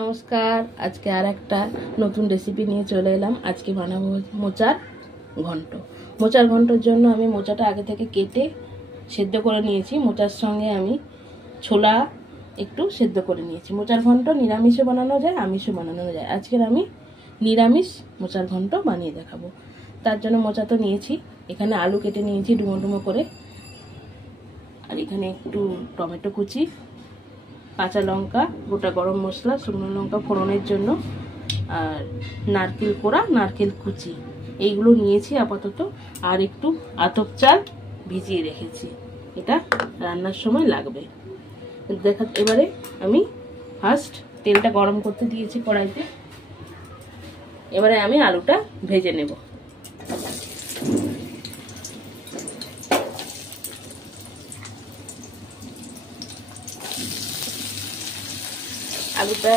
নমস্কার, আজকে আর একটা নতুন রেসিপি নিয়ে চলে এলাম। আজকে বানাবো মোচার ঘন্ট। মোচার ঘন্টর জন্য আমি মোচাটা আগে থেকে কেটে সেদ্ধ করে নিয়েছি। মোচার সঙ্গে আমি ছোলা একটু সেদ্ধ করে নিয়েছি। মোচার ঘন্ট নিরামিষও বানানো যায়, আমিষও বানানো যায়। আজকের আমি নিরামিষ মোচার ঘন্ট বানিয়ে দেখাবো। তার জন্য মোচা তো নিয়েছি, এখানে আলু কেটে নিয়েছি ডুমো ডুমো করে, আর এখানে একটু টমেটো কুচি, কাঁচা লঙ্কা, গোটা গরম মশলা, শুকনো লঙ্কা ফোড়নের জন্য, আর নারকেল কোড়া, নারকেল কুচি, এইগুলো নিয়েছি আপাতত। আর একটু আতপ চাল ভিজিয়ে রেখেছি, এটা রান্নার সময় লাগবে। এবারে আমি ফার্স্ট তেলটা গরম করতে দিয়েছি কড়াইতে। এবারে আমি আলুটা ভেজে নেব। আলুটা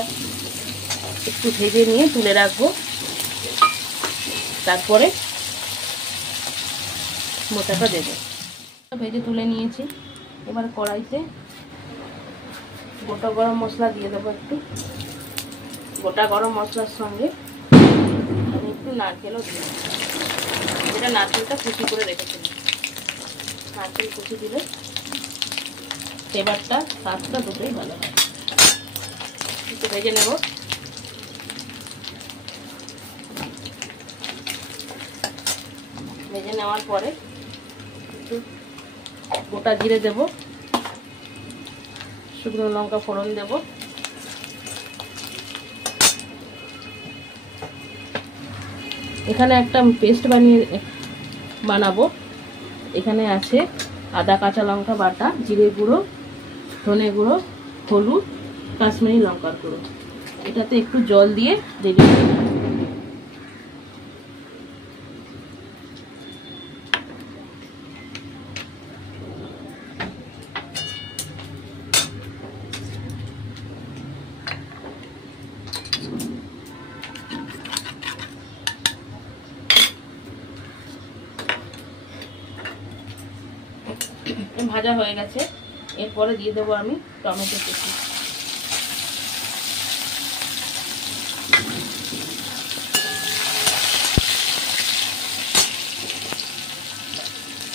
একটু ভেজে নিয়ে তুলে রাখবো। তারপরে মোচাটা দেবো। ভেজে তুলে নিয়েছি। এবার কড়াইতে গোটা গরম মশলা দিয়ে দেবো একটু। গোটা গরম মশলার সঙ্গে আমি একটু নারকেলও দিয়ে দেবো। এটা নারকেলটা কুচি করে রেখেছিলাম। নারকেল কুচি দিলে ফ্লেভারটা, স্বাদটা দুটোই ভালো হয়। একটু ভেজে নেব। ভেজে নেওয়ার পরে একটু গোটা জিরে দেব, শুকনো লঙ্কা ফোড়ন দেব, এখানে একটা পেস্ট বানাবো। এখানে আছে আদা কাঁচা লঙ্কা বাটা, জিরে গুঁড়ো, ধনে গুঁড়ো, হলুদ, কাশ্মীরি লঙ্কার গুঁড়ো। এটাতে একটু জল দিয়ে রেডি করে নেব। ভাজা হয়ে গেছে। এরপরে দিয়ে দেবো আমি টমেটো কুচি।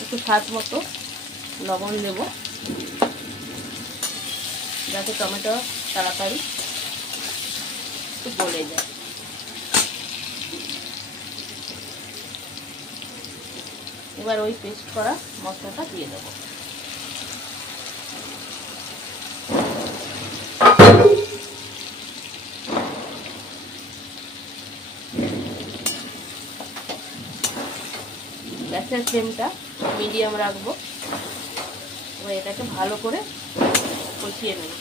একটু স্বাদ মতো লবণ দেব, যাতে টমেটো তাড়াতাড়ি একটু গলে যায়। এবার ওই পেস্ট করা মশলাটা দিয়ে দেবো। গ্যাসের ফ্লেমটা মিডিয়াম রাখবো। এবার এটাকে ভালো করে কষিয়ে নেব।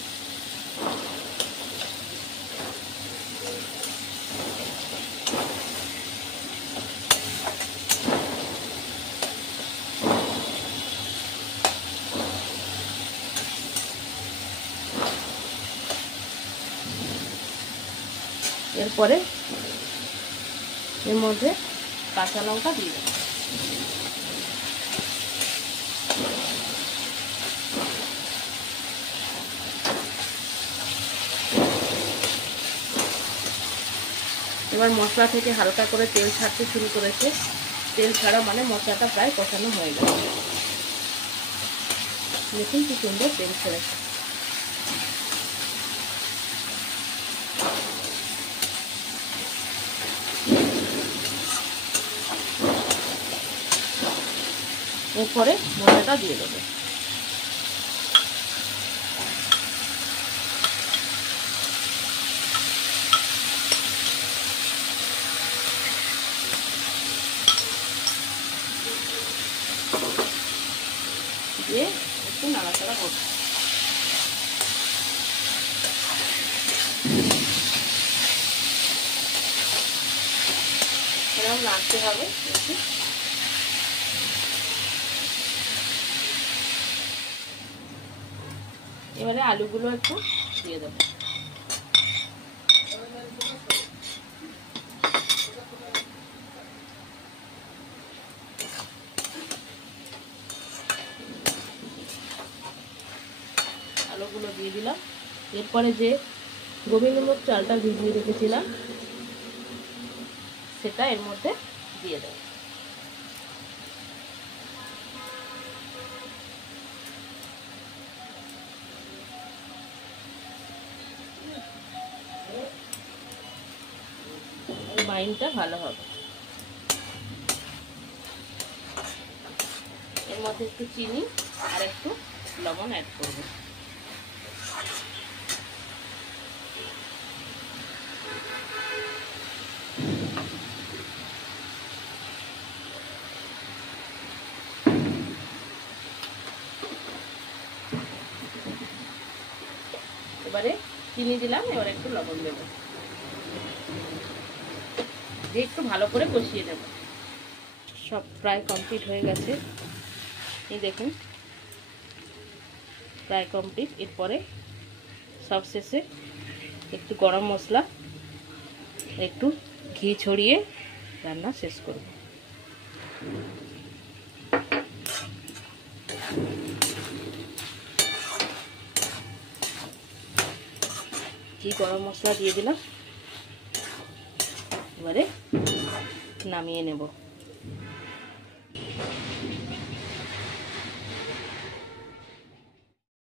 এরপরে এর মধ্যে কাঁচা লঙ্কা দিয়ে দেবো। এবার মশলা থেকে হালকা করে তেল ছাড়তে শুরু করেছে। তেল ছাড়া মানে মশলাটা প্রায় কষানো হয়ে গেছে। দেখুন কি সুন্দর তেল ছেড়েছে। এরপরে মশলাটা দিয়ে দেবো। দিয়ে একটু নাড়াচাড়া করবো। এরকম নাড়তে হবে। এবারে আলুগুলো একটু দিয়ে দেবো। আলুগুলো দিয়ে দিলাম। এরপরে যে গোবিন্দভোগ চালটা ভিজিয়ে রেখেছিলাম, সেটা এর মধ্যে দিয়ে দেব। বাইনটা ভালো হবে। এর মধ্যে একটু চিনি আর একটু লবণ অ্যাড করব। এবারে চিনি দিলাম, এবার একটু লবণ দেব, দিয়ে একটু ভালো করে কষিয়ে নেব। সব প্রায় কমপ্লিট হয়ে গেছে, এই দেখুন প্রায় কমপ্লিট। এরপরে সব শেষে একটু গরম মশলা, একটু ঘি ছড়িয়ে রান্না শেষ করব। ঘি গরম মশলা দিয়ে দিলাম, এবারে নামিয়ে নেব।